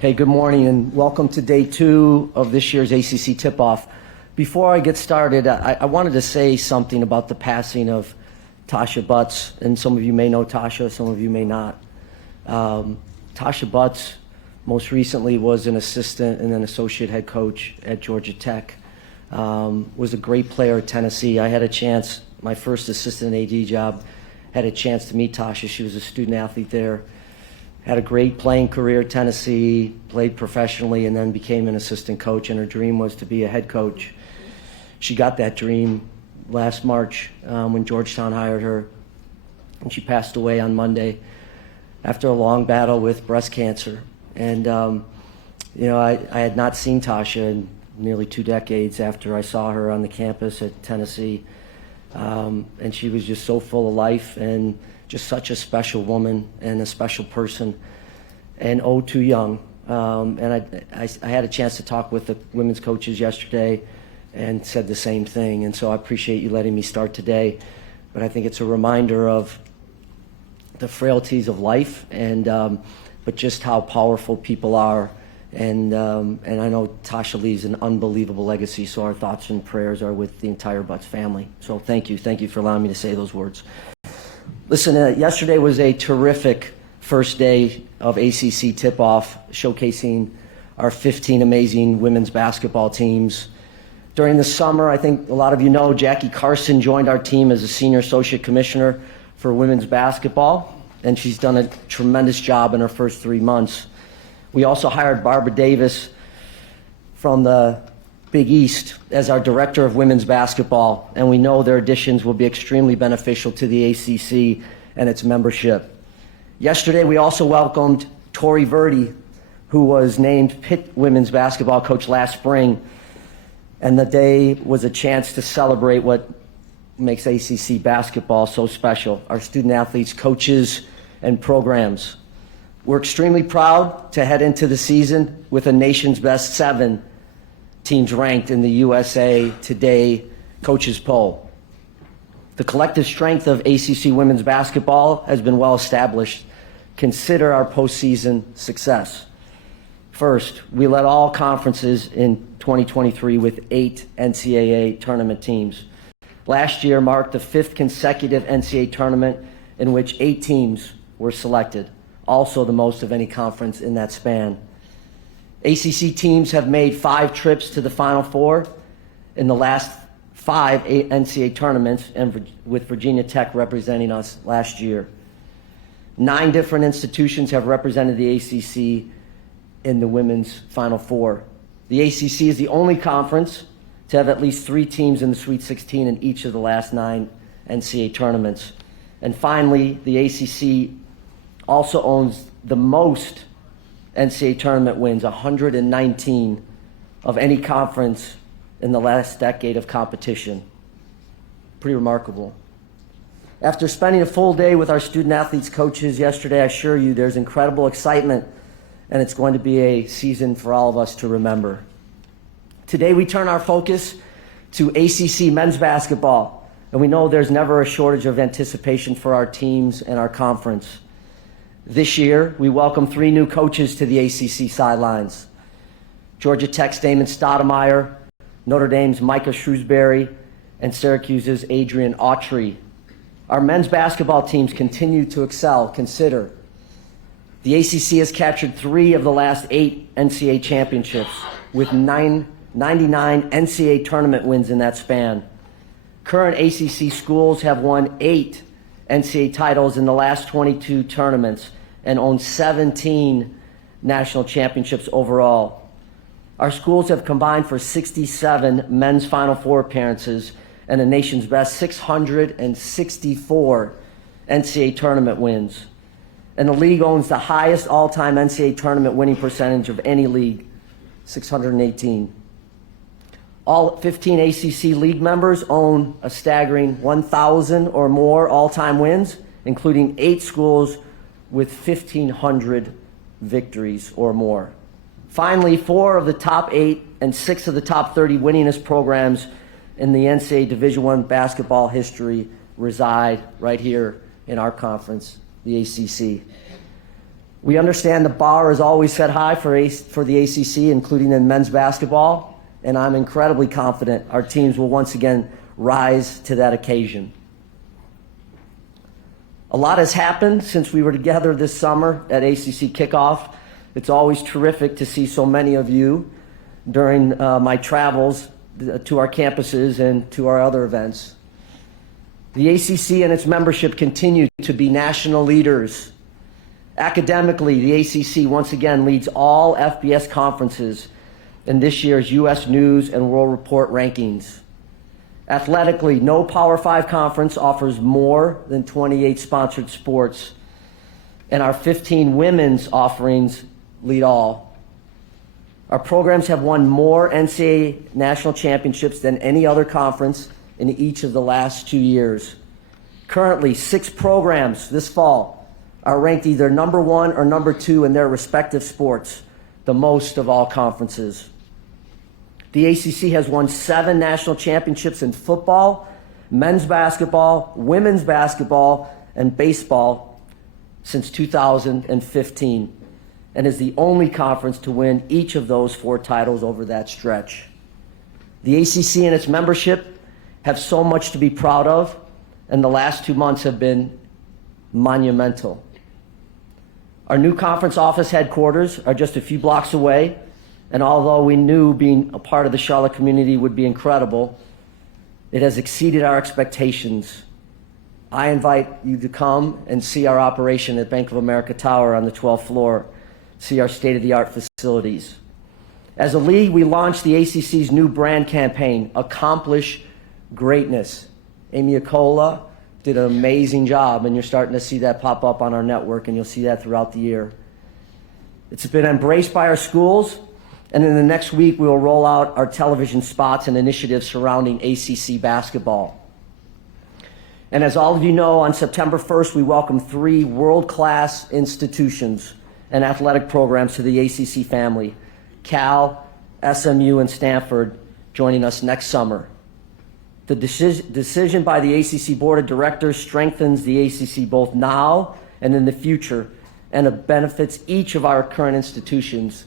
Hey, good morning and welcome to day 2 of this year's ACC tip-off. Before I get started, I wanted to say something about the passing of Tasha Butts, and some of you may know Tasha, some of you may not. Tasha Butts most recently was an assistant and an associate head coach at Georgia Tech. Was a great player at Tennessee. I had a chance, my first assistant AD job, had a chance to meet Tasha. She was a student athlete there. Had a great playing career at Tennessee, played professionally, and then became an assistant coach, and her dream was to be a head coach. She got that dream last March when Georgetown hired her, and she passed away on Monday after a long battle with breast cancer. And I had not seen Tasha in nearly 2 decades after I saw her on the campus at Tennessee, and she was just so full of life and just such a special woman and a special person, and too young. And I had a chance to talk with the women's coaches yesterday and said the same thing. And so I appreciate you letting me start today. But I think it's a reminder of the frailties of life, and but just how powerful people are. And I know Tasha leaves an unbelievable legacy, so our thoughts and prayers are with the entire Butts family. So thank you for allowing me to say those words. Listen, yesterday was a terrific first day of ACC tip-off, showcasing our 15 amazing women's basketball teams. During the summer, I think a lot of you know, Jackie Carson joined our team as a senior associate commissioner for women's basketball, and she's done a tremendous job in her first 3 months. We also hired Barbara Davis from the Big East as our director of women's basketball, and we know their additions will be extremely beneficial to the ACC and its membership. Yesterday, we also welcomed Tori Verdi, who was named Pitt women's basketball coach last spring, and the day was a chance to celebrate what makes ACC basketball so special: our student athletes, coaches, and programs. We're extremely proud to head into the season with a nation's best 7 teams ranked in the USA Today Coaches Poll. The collective strength of ACC women's basketball has been well established. Consider our postseason success. First, we led all conferences in 2023 with 8 NCAA tournament teams. Last year marked the 5th consecutive NCAA tournament in which 8 teams were selected, also the most of any conference in that span. ACC teams have made 5 trips to the Final Four in the last 5 NCAA tournaments, and with Virginia Tech representing us last year. 9 different institutions have represented the ACC in the women's Final Four. The ACC is the only conference to have at least 3 teams in the Sweet 16 in each of the last 9 NCAA tournaments. And finally, the ACC also owns the most NCAA tournament wins, 119 of any conference in the last decade of competition. Pretty remarkable. After spending a full day with our student athletes coaches yesterday, I assure you there's incredible excitement, and it's going to be a season for all of us to remember. Today we turn our focus to ACC men's basketball, and we know there's never a shortage of anticipation for our teams and our conference. This year, we welcome 3 new coaches to the ACC sidelines: Georgia Tech's Damon Stoudemire, Notre Dame's Micah Shrewsbury, and Syracuse's Adrian Autry. Our men's basketball teams continue to excel. Consider the ACC has captured 3 of the last 8 NCAA championships, with 99 NCAA tournament wins in that span. Current ACC schools have won 8 NCAA titles in the last 22 tournaments and own 17 national championships overall. Our schools have combined for 67 men's Final Four appearances and the nation's best 664 NCAA tournament wins. And the league owns the highest all-time NCAA tournament winning percentage of any league, 618. All 15 ACC league members own a staggering 1,000 or more all-time wins, including 8 schools with 1,500 victories or more. Finally, 4 of the top 8 and 6 of the top 30 winningest programs in the NCAA Division I basketball history reside right here in our conference, the ACC. We understand the bar is always set high for the ACC, including in men's basketball, and I'm incredibly confident our teams will once again rise to that occasion. A lot has happened since we were together this summer at ACC kickoff. It's always terrific to see so many of you during my travels to our campuses and to our other events. The ACC and its membership continue to be national leaders. Academically, the ACC once again leads all FBS conferences in this year's U.S. News and World Report rankings. Athletically, no Power 5 conference offers more than 28 sponsored sports, and our 15 women's offerings lead all. Our programs have won more NCAA national championships than any other conference in each of the last 2 years. Currently, 6 programs this fall are ranked either number 1 or number 2 in their respective sports, the most of all conferences. The ACC has won 7 national championships in football, men's basketball, women's basketball, and baseball since 2015, and is the only conference to win each of those 4 titles over that stretch. The ACC and its membership have so much to be proud of, and the last 2 months have been monumental. Our new conference office headquarters are just a few blocks away, and although we knew being a part of the Charlotte community would be incredible, it has exceeded our expectations. I invite you to come and see our operation at Bank of America Tower on the 12th floor, see our state-of-the-art facilities. As a league, we launched the ACC's new brand campaign, Accomplish Greatness. Amy Acola did an amazing job, and you're starting to see that pop up on our network, and you'll see that throughout the year. It's been embraced by our schools, and in the next week, we will roll out our television spots and initiatives surrounding ACC basketball. And as all of you know, on September 1st, we welcome 3 world-class institutions and athletic programs to the ACC family: Cal, SMU, and Stanford, joining us next summer. The decision by the ACC Board of Directors strengthens the ACC both now and in the future, and it benefits each of our current institutions.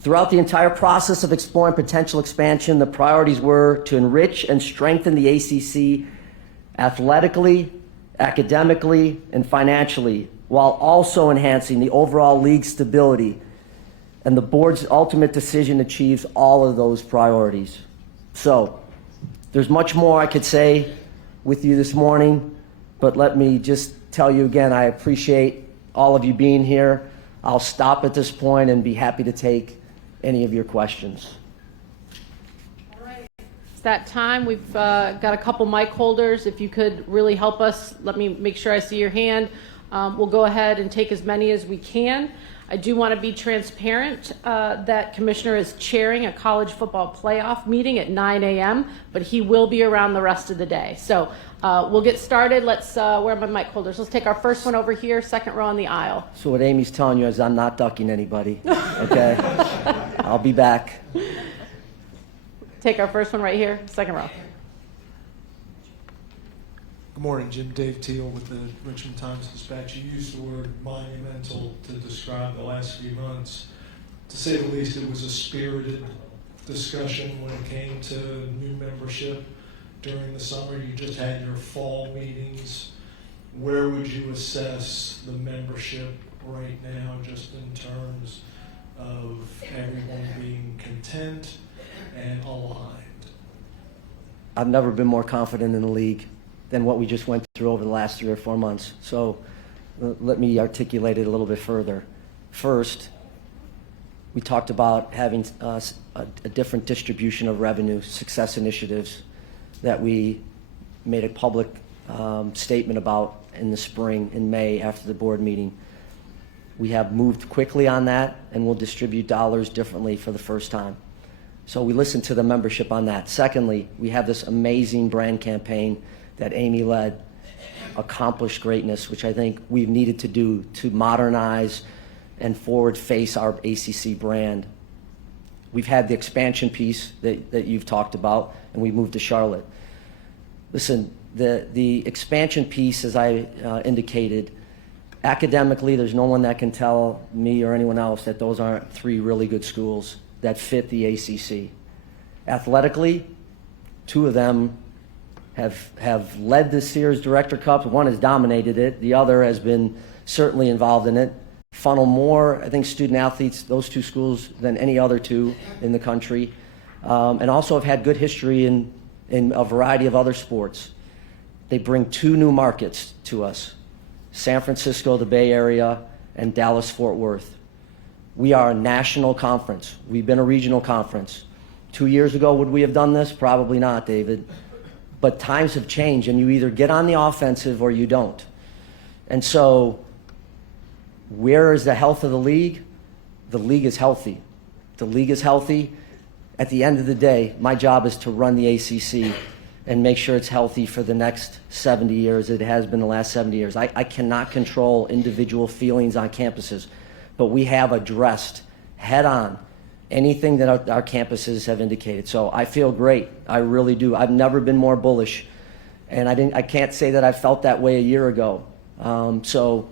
Throughout the entire process of exploring potential expansion, the priorities were to enrich and strengthen the ACC athletically, academically, and financially, while also enhancing the overall league stability. And the board's ultimate decision achieves all of those priorities. So, there's much more I could say with you this morning, but let me just tell you again, I appreciate all of you being here. I'll stop at this point and be happy to take any of your questions. All right, it's that time. We've got a couple mic holders. If you could really help us, let me make sure I see your hand. We'll go ahead and take as many as we can. I do want to be transparent that Commissioner is chairing a college football playoff meeting at 9 a.m., but he will be around the rest of the day. So we'll get started. Let's, where are my mic holders? Let's take our first one over here, second row on the aisle. So what Amy's telling you is I'm not ducking anybody, okay? I'll be back. Take our first one right here, second row. Good morning, Jim. Dave Teal with the Richmond Times-Dispatch. You used the word monumental to describe the last few months. To say the least, it was a spirited discussion when it came to new membership during the summer. You just had your fall meetings. Where would you assess the membership right now, just in terms of everyone being content and aligned? I've never been more confident in the league than what we just went through over the last 3 or 4 months. So let me articulate it a little bit further. First, we talked about having a different distribution of revenue, success initiatives that we made a public statement about in the spring, in May, after the board meeting. We have moved quickly on that, and we'll distribute dollars differently for the first time. So we listened to the membership on that. Secondly, we have this amazing brand campaign that Amy led, Accomplish Greatness, which I think we've needed to do to modernize and forward face our ACC brand. We've had the expansion piece that you've talked about, and we moved to Charlotte. Listen, the expansion piece, as I indicated, Academically, there's no one that can tell me or anyone else that those aren't three really good schools that fit the ACC. Athletically, two of them have led the Sears Director Cup. One has dominated it. The other has been certainly involved in it. Funnel more, I think, student athletes, those two schools, than any other two in the country. And also have had good history in a variety of other sports. They bring two new markets to us: San Francisco, the Bay Area, and Dallas-Fort Worth. We are a national conference. We've been a regional conference. 2 years ago, would we have done this? Probably not, David. But times have changed, and you either get on the offensive or you don't. And so, where is the health of the league? The league is healthy. The league is healthy. At the end of the day, my job is to run the ACC and make sure it's healthy for the next 70 years. It has been the last 70 years. I cannot control individual feelings on campuses, but we have addressed head-on anything that our campuses have indicated. So I feel great. I really do. I've never been more bullish, and I can't say that I felt that way a year ago. So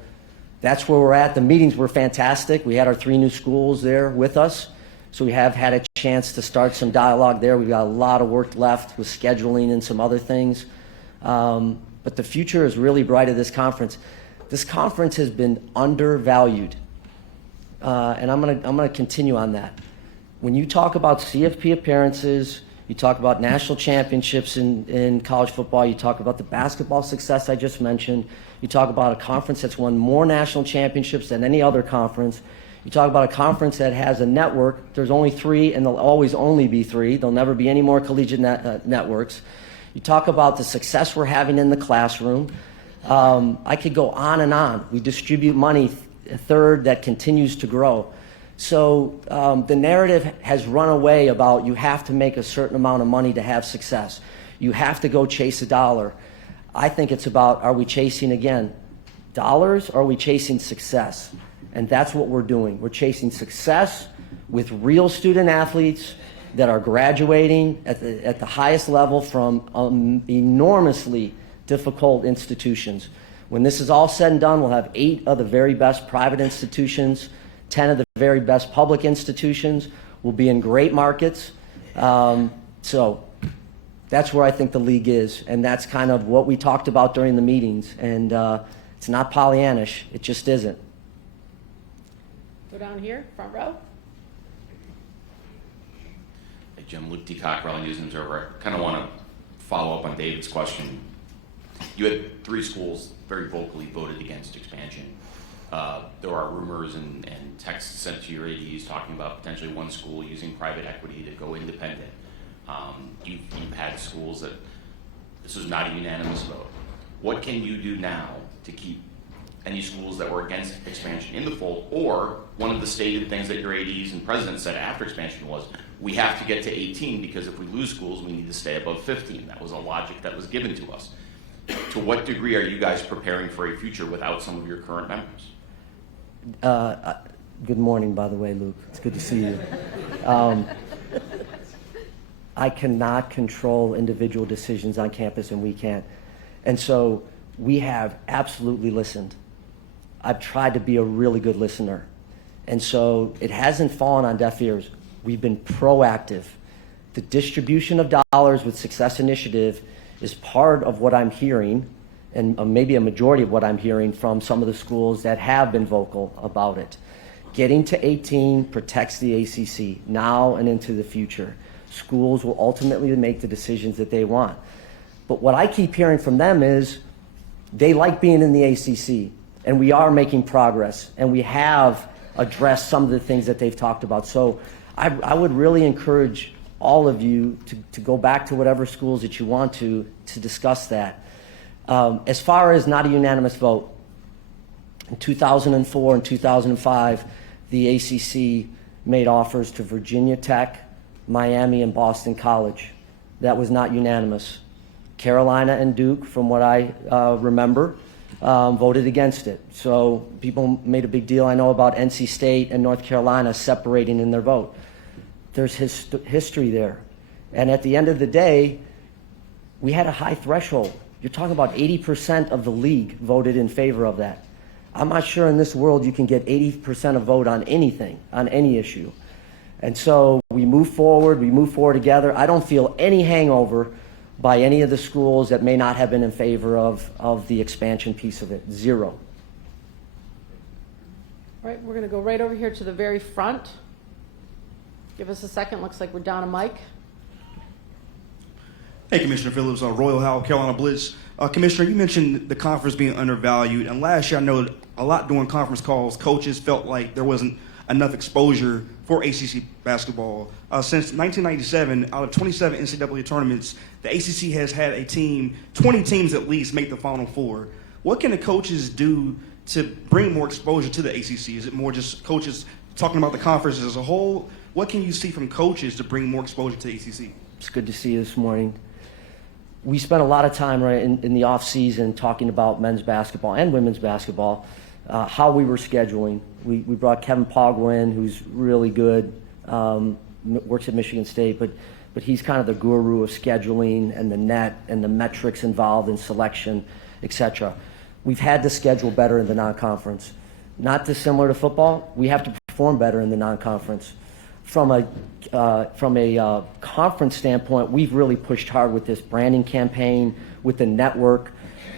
that's where we're at. The meetings were fantastic. We had our three new schools there with us, so we have had a chance to start some dialogue there. We've got a lot of work left with scheduling and some other things. But the future is really bright of this conference. This conference has been undervalued, and I'm gonna continue on that. When you talk about CFP appearances, you talk about national championships in college football, you talk about the basketball success I just mentioned, you talk about a conference that's won more national championships than any other conference, you talk about a conference that has a network. There's only three, and there'll always only be three. There'll never be any more collegiate networks. You talk about the success we're having in the classroom. I could go on and on. We distribute money, a third that continues to grow. So the narrative has run away about you have to make a certain amount of money to have success. You have to go chase a dollar. I think it's about, are we chasing, again, dollars, or are we chasing success? And that's what we're doing. We're chasing success with real student athletes that are graduating at the highest level from enormously difficult institutions. When this is all said and done, we'll have 8 of the very best private institutions, 10 of the very best public institutions. We'll be in great markets. So that's where I think the league is, and that's kind of what we talked about during the meetings. And it's not Pollyannish. It just isn't. Go down here, front row. Hey, Jim, Luke D. Cockrell, News and Observer. I kind of want to follow up on David's question. You had 3 schools very vocally voted against expansion. There are rumors and texts sent to your ADs talking about potentially one school using private equity to go independent. You've had schools that this was not a unanimous vote. What can you do now to keep any schools that were against expansion in the fold? Or one of the stated things that your ADs and president said after expansion was, we have to get to 18 because if we lose schools, we need to stay above 15. That was a logic that was given to us. To what degree are you guys preparing for a future without some of your current members? Good morning, by the way, Luke. It's good to see you. I cannot control individual decisions on campus, and we can't. And so we have absolutely listened. I've tried to be a really good listener. And so it hasn't fallen on deaf ears. We've been proactive. The distribution of dollars with Success Initiative is part of what I'm hearing, and maybe a majority of what I'm hearing from some of the schools that have been vocal about it. Getting to 18 protects the ACC now and into the future. Schools will ultimately make the decisions that they want. But what I keep hearing from them is they like being in the ACC, and we are making progress, and we have addressed some of the things that they've talked about. So I would really encourage all of you to go back to whatever schools that you want to discuss that. As far as not a unanimous vote, in 2004 and 2005, the ACC made offers to Virginia Tech, Miami, and Boston College. That was not unanimous. Carolina and Duke, from what I remember, voted against it. So people made a big deal, I know, about NC State and North Carolina separating in their vote. There's history there. And at the end of the day, we had a high threshold. You're talking about 80% of the league voted in favor of that. I'm not sure in this world you can get 80% of vote on anything, on any issue. And so we move forward together. I don't feel any hangover by any of the schools that may not have been in favor of the expansion piece of it. Zero. All right, we're going to go right over here to the very front. Give us a second. Looks like we're down a mic. Hey, Commissioner Phillips, Royal Howell, Carolina Blitz. Commissioner, you mentioned the conference being undervalued, and last year I know a lot during conference calls, coaches felt like there wasn't enough exposure for ACC basketball. Since 1997, out of 27 NCAA tournaments, the ACC has had a team, 20 teams at least, make the Final Four. What can the coaches do to bring more exposure to the ACC? Is it more just coaches talking about the conference as a whole? What can you see from coaches to bring more exposure to the ACC? It's good to see you this morning. We spent a lot of time in the off season talking about men's basketball and women's basketball, how we were scheduling. We brought Kevin Pogwa in, who's really good, works at Michigan State, but he's kind of the guru of scheduling and the net and the metrics involved in selection, etc. We've had to schedule better in the non-conference. Not dissimilar to football, we have to perform better in the non-conference. From a conference standpoint, we've really pushed hard with this branding campaign, with the network,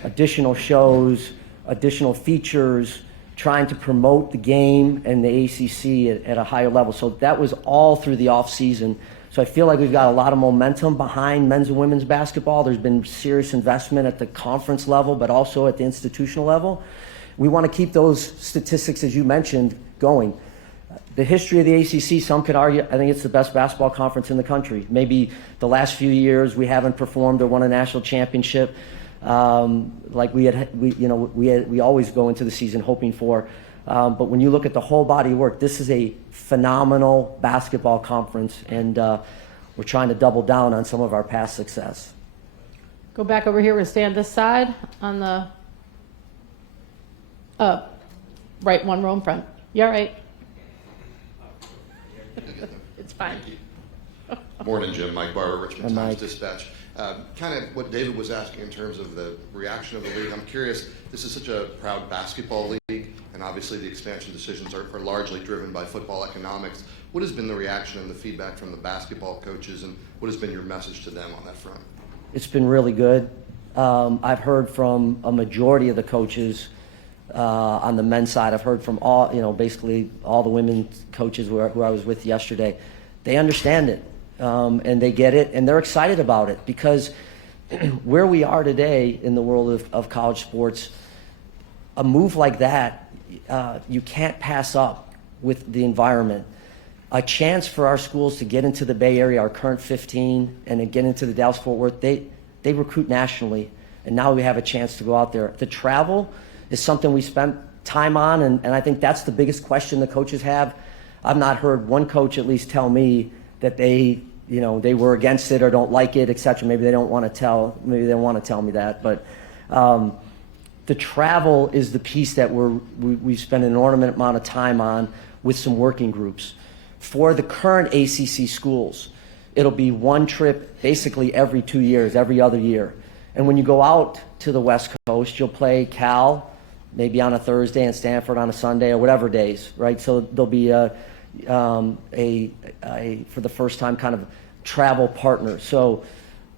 additional shows, additional features, trying to promote the game and the ACC at a higher level. So that was all through the off season. So I feel like we've got a lot of momentum behind men's and women's basketball. There's been serious investment at the conference level, but also at the institutional level. We want to keep those statistics, as you mentioned, going. The history of the ACC, some could argue, I think it's the best basketball conference in the country. Maybe the last few years we haven't performed or won a national championship like we always go into the season hoping for. But when you look at the whole body of work, this is a phenomenal basketball conference, and we're trying to double down on some of our past success. Go back over here. We're going to stay on this side on the right, one row in front. Yeah, right. It's fine. Morning, Jim. Mike Barber, Richmond Hi, Times Mike. Dispatch. Kind of what David was asking in terms of the reaction of the league. I'm curious, this is such a proud basketball league, and obviously the expansion decisions are largely driven by football economics. What has been the reaction and the feedback from the basketball coaches, and what has been your message to them on that front? It's been really good. I've heard from a majority of the coaches on the men's side. I've heard from basically all the women's coaches who I was with yesterday. They understand it, and they get it, and they're excited about it, because where we are today in the world of college sports, a move like that, you can't pass up with the environment. A chance for our schools to get into the Bay Area, our current 15, and then get into the Dallas-Fort Worth, they recruit nationally, and now we have a chance to go out there. The travel is something we spent time on, and I think that's the biggest question the coaches have. I've not heard one coach at least tell me that they were against it or don't like it, etc. Maybe they don't want to tell me that, but the travel is the piece that we've spent an inordinate amount of time on with some working groups. For the current ACC schools, it'll be one trip basically every 2 years, every other year. And when you go out to the West Coast, you'll play Cal maybe on a Thursday and Stanford on a Sunday or whatever days, right? So there'll be a for the first time kind of travel partner. So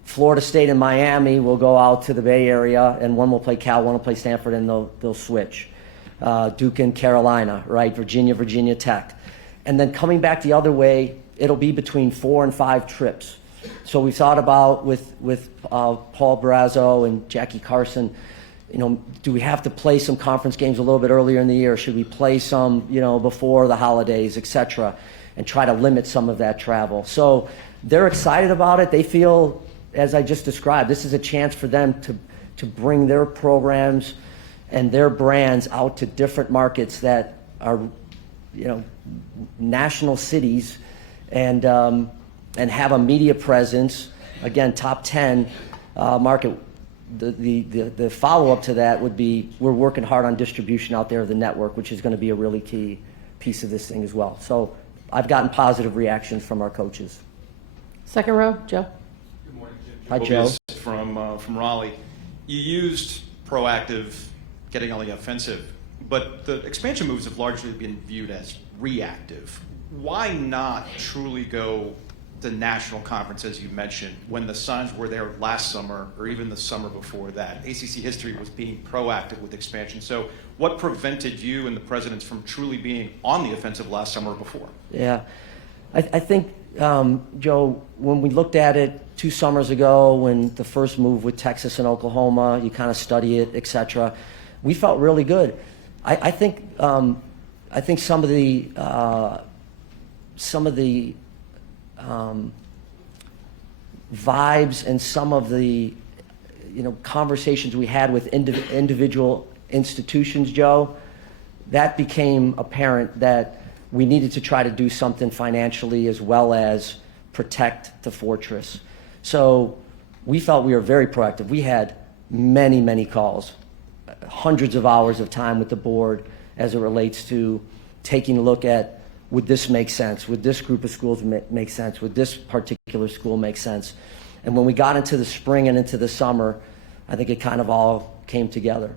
Florida State and Miami will go out to the Bay Area, and one will play Cal, one will play Stanford, and they'll switch. Duke and Carolina, right? Virginia Tech. And then coming back the other way, it'll be between 4 and 5 trips. So we thought about with Paul Brazzo and Jackie Carson, do we have to play some conference games a little bit earlier in the year? Should we play some, before the holidays, et cetera, and try to limit some of that travel? So they're excited about it. They feel, as I just described, this is a chance for them to bring their programs and their brands out to different markets that are, national cities, and have a media presence. Again, top 10 market. The follow-up to that would be, we're working hard on distribution out there of the network, which is going to be a really key piece of this thing as well. So I've gotten positive reactions from our coaches. Second row, Joe. Good morning, Jim. Hi, Joe. From Raleigh. You used proactive, getting on the offensive but the expansion moves have largely been viewed as reactive. Why not truly go the national conference, as you mentioned, when the signs were there last summer or even the summer before that? ACC history was being proactive with expansion. So what prevented you and the presidents from truly being on the offensive last summer or before? Yeah, I think, Joe, when we looked at it 2 summers ago, when the first move with Texas and Oklahoma, you kind of study it, et cetera, we felt really good. I think some of the vibes and some of the conversations we had with individual institutions, Joe, that became apparent that we needed to try to do something financially as well as protect the fortress. So we felt we were very proactive. We had many calls, hundreds of hours of time with the board as it relates to taking a look at, would this make sense? Would this group of schools make sense? Would this particular school make sense? And when we got into the spring and into the summer, I think it kind of all came together.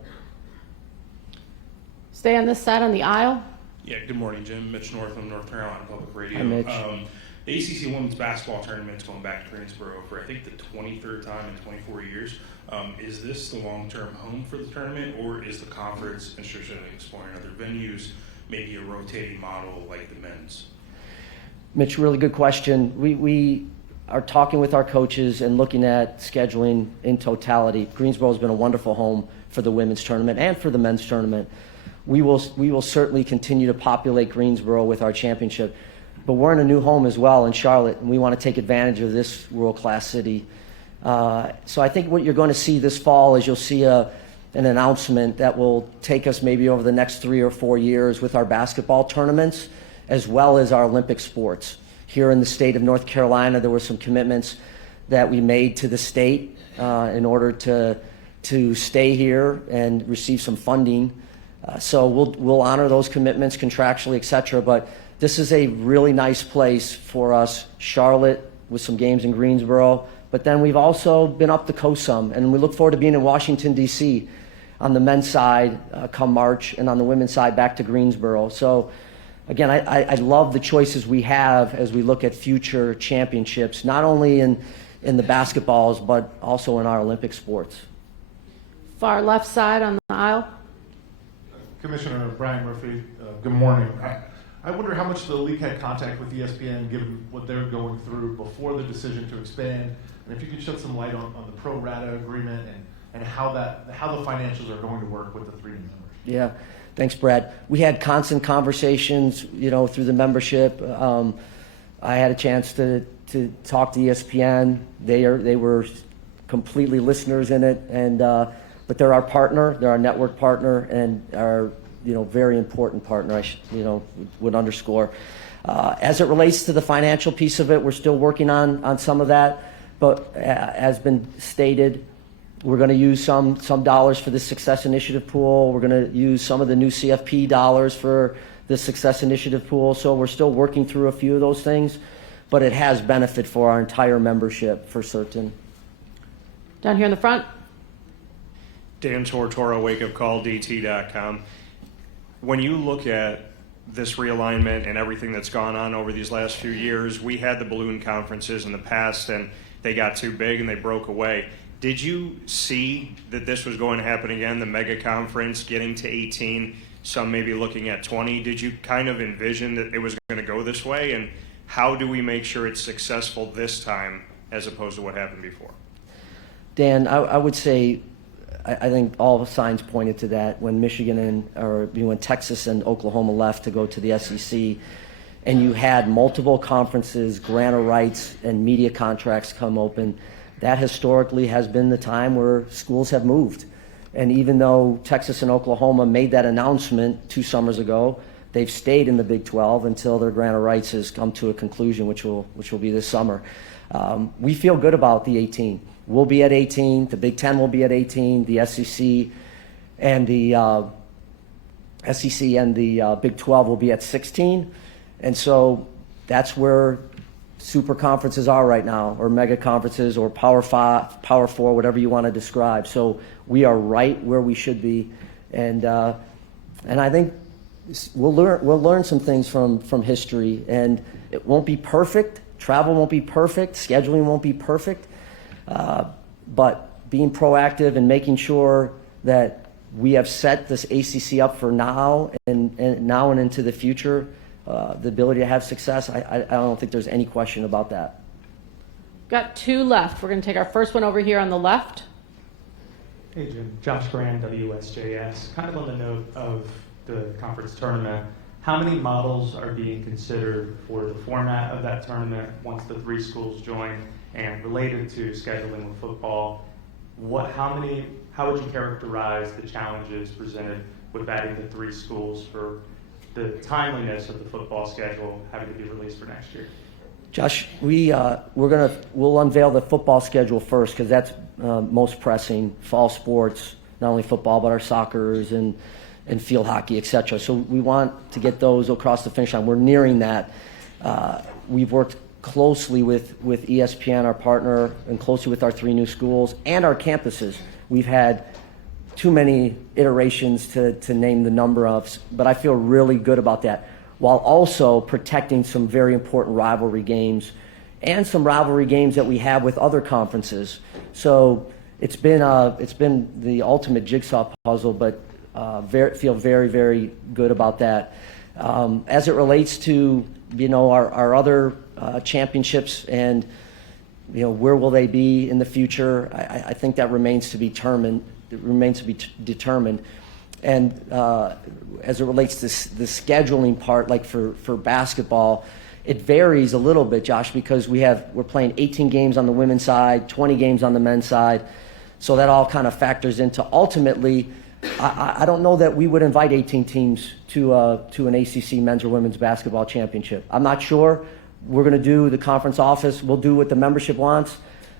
Stay on this side on the aisle. Yeah, good morning, Jim. Mitch Northam, North Carolina Public Radio. Hi, Mitch. The ACC women's basketball tournament's going back to Greensboro for, I think, the 23rd time in 24 years. Is this the long-term home for the tournament, or is the conference interested in exploring other venues, maybe a rotating model like the men's? Mitch, really good question. We are talking with our coaches and looking at scheduling in totality. Greensboro has been a wonderful home for the women's tournament and for the men's tournament. We will certainly continue to populate Greensboro with our championship, but we're in a new home as well in Charlotte, and we want to take advantage of this world-class city. So I think what you're going to see this fall is you'll see an announcement that will take us maybe over the next 3 or 4 years with our basketball tournaments as well as our Olympic sports. Here in the state of North Carolina, there were some commitments that we made to the state in order to stay here and receive some funding. So we'll honor those commitments contractually, et cetera, but this is a really nice place for us. Charlotte with some games in Greensboro, but then we've also been up the coast some, and we look forward to being in Washington, D.C. on the men's side come March, and on the women's side back to Greensboro. So again, I love the choices we have as we look at future championships, not only in the basketballs, but also in our Olympic sports. Far left side on the aisle. Commissioner Brian Murphy, good morning. I wonder how much the league had contact with ESPN, given what they're going through before the decision to expand, and if you could shed some light on the pro rata agreement and how the financials are going to work with the 3 new members. Yeah, thanks, Brad. We had constant conversations, through the membership. I had a chance to talk to ESPN. They were completely listeners in it, and but they're our partner, they're our network partner, and our very important partner. I would underscore. As it relates to the financial piece of it, we're still working on some of that, but as been stated, we're going to use some dollars for the Success Initiative pool. We're going to use some of the new CFP dollars for the Success Initiative pool. So we're still working through a few of those things, but it has benefit for our entire membership for certain. Down here in the front. Dan Tortora, wakeupcalldt.com. When you look at this realignment and everything that's gone on over these last few years, we had the balloon conferences in the past and they got too big and they broke away. Did you see that this was going to happen again, the mega conference getting to 18, some maybe looking at 20? Did you kind of envision that it was going to go this way? And how do we make sure it's successful this time as opposed to what happened before? Dan, I would say, I think all the signs pointed to that when when Texas and Oklahoma left to go to the SEC, and you had multiple conferences, grant of rights, and media contracts come open. That historically has been the time where schools have moved. And even though Texas and Oklahoma made that announcement 2 summers ago, they've stayed in the Big 12 until their grant of rights has come to a conclusion, which will be this summer. We feel good about the 18. We'll be at 18. The Big 10 will be at 18. The SEC and the Big 12 will be at 16. And so that's where super conferences are right now, or mega conferences, or Power 5, Power 4, whatever you want to describe. So we are right where we should be. And And I think we'll learn some things from history, and it won't be perfect. Travel won't be perfect. Scheduling won't be perfect. But being proactive and making sure that we have set this ACC up for now and now and into the future, the ability to have success, I don't think there's any question about that. Got two left. We're going to take our first one over here on the left. Hey Jim, Josh Graham, WSJS. Kind of on the note of the conference tournament, how many models are being considered for the format of that tournament once the 3 schools join? And related to scheduling with football, how would you characterize the challenges presented with adding the 3 schools for the timeliness of the football schedule having to be released for next year? Josh, we'll unveil the football schedule first because that's most pressing. Fall sports, not only football but our soccers and field hockey, etc. So we want to get those across the finish line. We're nearing that. We've worked closely with ESPN, our partner, and closely with our 3 new schools and our campuses. We've had too many iterations to name the number of, but I feel really good about that, while also protecting some very important rivalry games and some rivalry games that we have with other conferences. So it's been the ultimate jigsaw puzzle, but feel very, very good about that. As it relates to our other championships and where will they be in the future, I think that remains to be determined. And as it relates to the scheduling part, like for basketball, it varies a little bit, Josh, because we're playing 18 games on the women's side, 20 games on the men's side. So that all kind of factors into ultimately, I don't know that we would invite 18 teams to an ACC men's or women's basketball championship. I'm not sure. We're going to do the conference office. We'll do what the membership wants.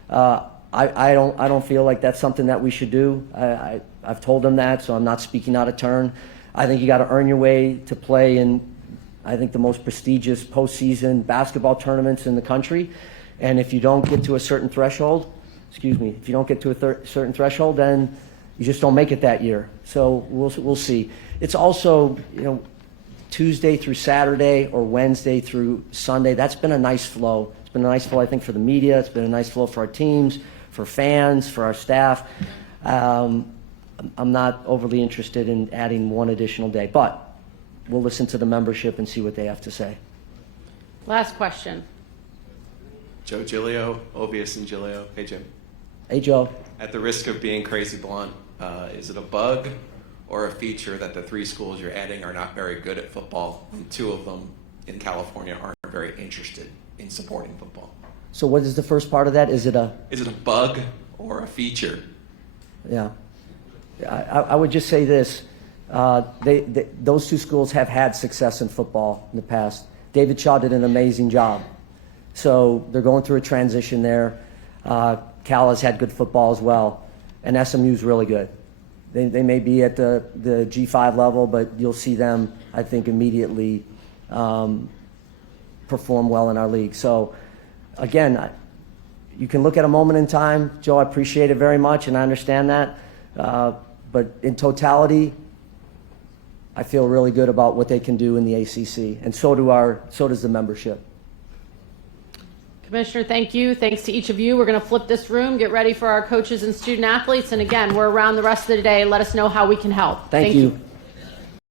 I don't feel like that's something that we should do. I've told them that, so I'm not speaking out of turn. I think you got to earn your way to play in, I think, the most prestigious postseason basketball tournaments in the country. And if you don't get to a certain threshold, certain threshold, then you just don't make it that year. So we'll see. It's also, Tuesday through Saturday or Wednesday through Sunday. That's been a nice flow. It's been a nice flow, I think, for the media. It's been a nice flow for our teams, for fans, for our staff. I'm not overly interested in adding one additional day, but we'll listen to the membership and see what they have to say. Last question. Joe Giglio, Ovius and Giglio. Hey, Jim. Hey, Joe. At the risk of being crazy blunt, is it a bug or a feature that the 3 schools you're adding are not very good at football, and 2 of them in California aren't very interested in supporting football? So what is the first part of that? Is it a bug or a feature? Yeah. I would just say this. Those 2 schools have had success in football in the past. David Shaw did an amazing job. So they're going through a transition there. Cal has had good football as well. And SMU's really good. They may be at the G5 level, but you'll see them, I think, immediately perform well in our league. So, again, you can look at a moment in time. Joe, I appreciate it very much, and I understand that. But in totality, I feel really good about what they can do in the ACC, and so does the membership. Commissioner, thank you. Thanks to each of you. We're going to flip this room, get ready for our coaches and student athletes. And again, we're around the rest of the day. Let us know how we can help. Thank you.